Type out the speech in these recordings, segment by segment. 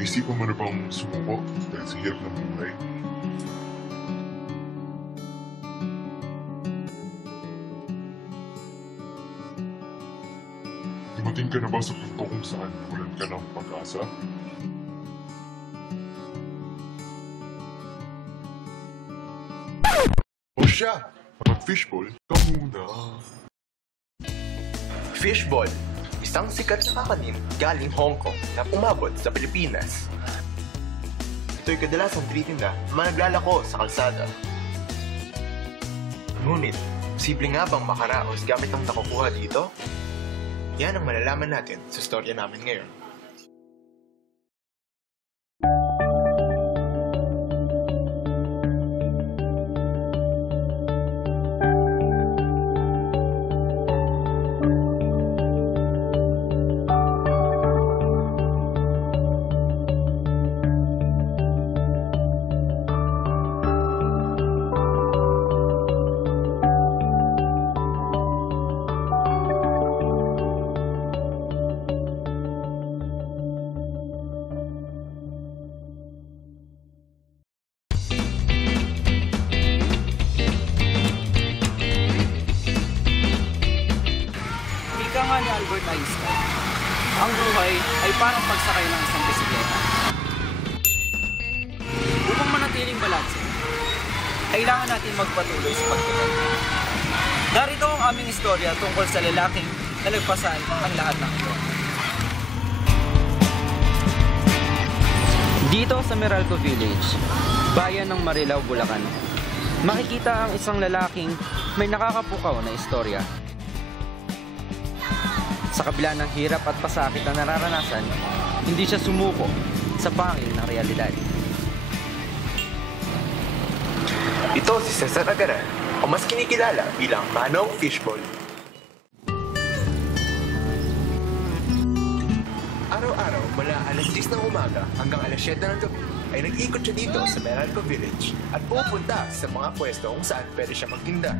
naisipan mo na bang sumuko dahil sa hirap ng buhay? Dumating ka na ba sa punto kung saan nawalan ka ng pag-asa? O siya! Mag-fishball ka muna. Fishball, isang sikat na kakanin galing Hong Kong na umabot sa Pilipinas. Ito'y kadalasang tinitinda ng mga naglalako sa kalsada. Ngunit, posible nga bang makaraos gamit ang nakukuha dito? Yan ang malalaman natin sa storya namin ngayon. Ni Albert Einstein, ang buhay ay parang pagsakay ng isang bisikleta. Upang manatiling balanse, kailangan natin magpatuloy sa pagtuloy. Narito ang aming istorya tungkol sa lalaking nalagpasan ang lahat ng ito. Dito sa Meralco Village, bayan ng Marilao, Bulacan, makikita ang isang lalaking may nakakapukaw na istorya. Sa kabila ng hirap at pasakit na nararanasan, hindi siya sumuko sa pangil ng realidad. Ito si Cesar Agaran, o mas kinikilala bilang Manong Fishball. Araw-araw mula alas 10 ng umaga hanggang alas 7 ng gabi ay nag-ikot siya dito sa Meralco Village at pupunta sa mga pwesto kung saan pwede siya magtinda.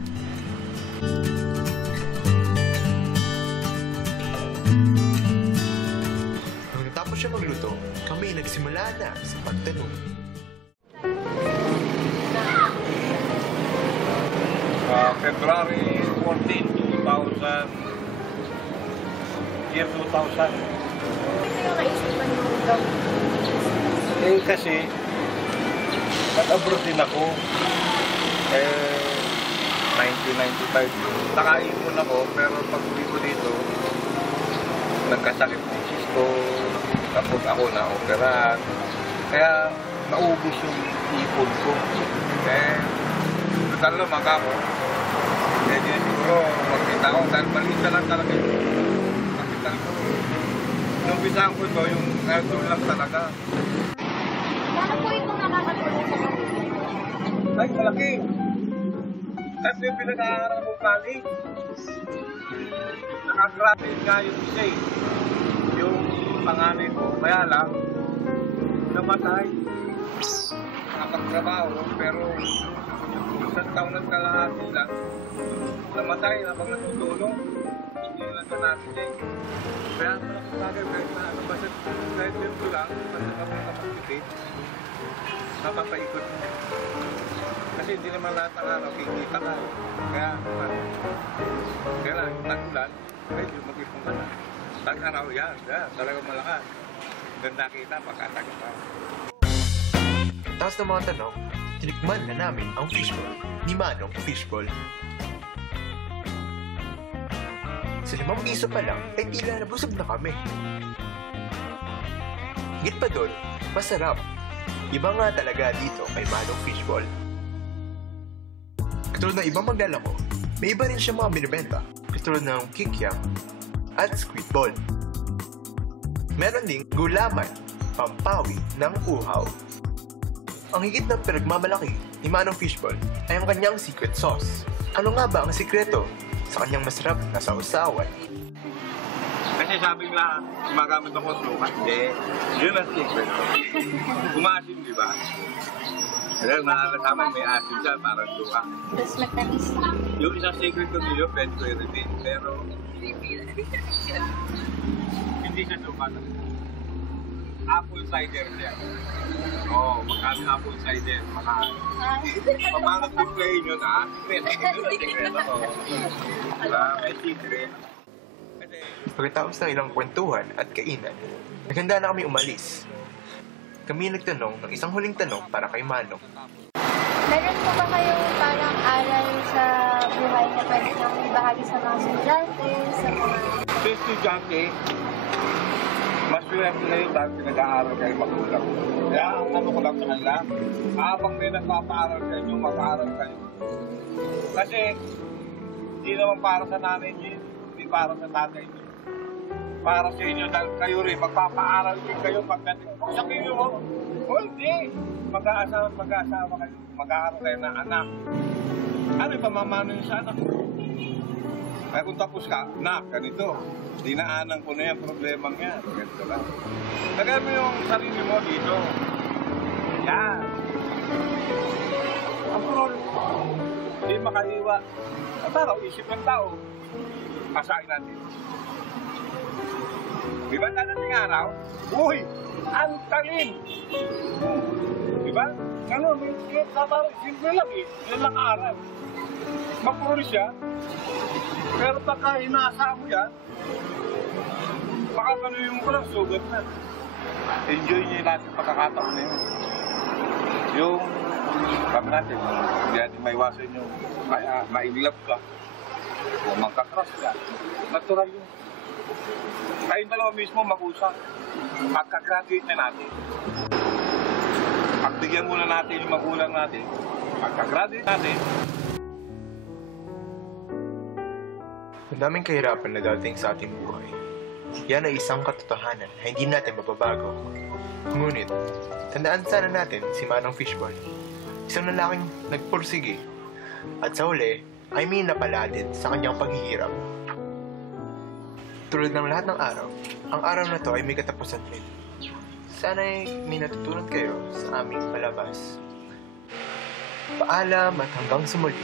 Tapos siya magluto, kami nagsimula na sa pagtanong. February 14, 2000, year 2000. Kasi, nag-abroad din ako. 1995. Nakaipon ako, pero pag-uwi ko dito, nagkasakit ng cysto. Tapos ako na-operahan. Kaya naubos yung ipon ko. Total naman ako. Di siguro magkita ko dahil balita lang talaga yung kapital ko. Nung bisaan ko ito, yung doon lang talaga. Paano po itong nakakatulong sa pamilya? Ay, malaki. Kasi yung pinag-aaral ko college, nakagraduate nga yung isa eh. Yung panganay ko, kaya lang, namatay. Nakapagtrabaho, pero isang taon at kalahati lang, namatay habang natutulong. Hindi lang na natin eh. Kaya malaking bagay, kahit dito lang, basta kami nakapagtipid, napapaikot mo. Kasi hindi naman lahat ng araw, kikita ka. Kaya lang, tag-ulan, medyo mag-ipong ka na. Tag-araw yan, talagang malakas. Ganda kita pagkatag-araw. Tapos ng mga tanong, tinikman na namin ang fishball ni Manong Fishball. Sa 5 piso pa lang, ay tila nabusog na kami. Higit pa doon, masarap. Iba nga talaga dito kay Manong Fishball. Katulad ng ibang maglalako, may iba rin siya mga binibenta. Katulad ng kikiam at squid ball. Meron ding gulaman, pampawi ng uhaw. Ang higit ng pinagmamalaki ni Manong Fishball ay ang kanyang secret sauce. Ano nga ba ang sikreto sa kanyang masarap na sausawan? Kasi sabing lahat, gumagamit ako ng suka. Hindi, yun ang secret ko. Umasim, di ba? Kaya nakakasama may asim siya, parang suka. Tapos matamis. Yung isang secret ko dito, pwede ko i-retain. Pero hindi siya suka talaga. apple cider niya. Oo, magkano apple cider, mahal. Paano timplayin yun, ha? Secret ako. May secret. Pagkatapos ng ilang kwentuhan at kainan, naghanda na kami umalis. Kami nagtanong ng isang huling tanong para kay Manong. Meron po ba kayong parang aral sa buhay na pwede nang ibahagi sa mga estudyante, sa mga... Sa estudyante, mas swerte na yun dahil pinag-aaral kayo magulang. Kaya ang ano ko lang sa kanila, habang may nagpapaaral kayo, mag-aaral kayo. Kasi, hindi naman para sa nanay niyo, hindi para sa tatay niyo. Para sa inyo, dahil kayo rin, magpapaaral din kayo pagdating. Sabihin niyo mo, hindi. Mag-aasawa kayo, mag-aaral kayo ng anak. Ano yung pamamano nyo sa anak? Kaya kung tapos ka, ganito. Dinaanan ko na yung problemang yan. Ganito lang. Lagay mo yung sarili mo dito. Yan. Ang role, hindi makaiwa. At tao, isip ng tao. Kasain natin. Diba dadating araw? Uy! Ang talin! Diba? Ano, may simple lang eh. Yan lang aral. Magpuro siya. Pero pagka inaasa mo yan, makakaluyin mo ko lang, sugat na. Enjoy niyo natin pagkakataon na yun. Yung, sabi natin, hindi natin maiwasan yung kaya mailap ka o magkakras ka. Natural yun. Kayong dalawa mismo mag-usap. Pagka-graduate na natin. Pagbigyan muna natin yung magulang natin. Pagka-graduate natin. Ang daming kahirapan na dating sa ating buhay. Yan ay isang katotohanan na hindi natin mababago. Ngunit, tandaan sana natin si Manong Fishball. Isang lalaking nagpursige. At sa huli, ay may napala din sa kanyang paghihirap. Tulad ng lahat ng araw, ang araw na to ay may katapusan rin. Sana'y may natutunan kayo sa aming palabas. Paalam at hanggang sa muli.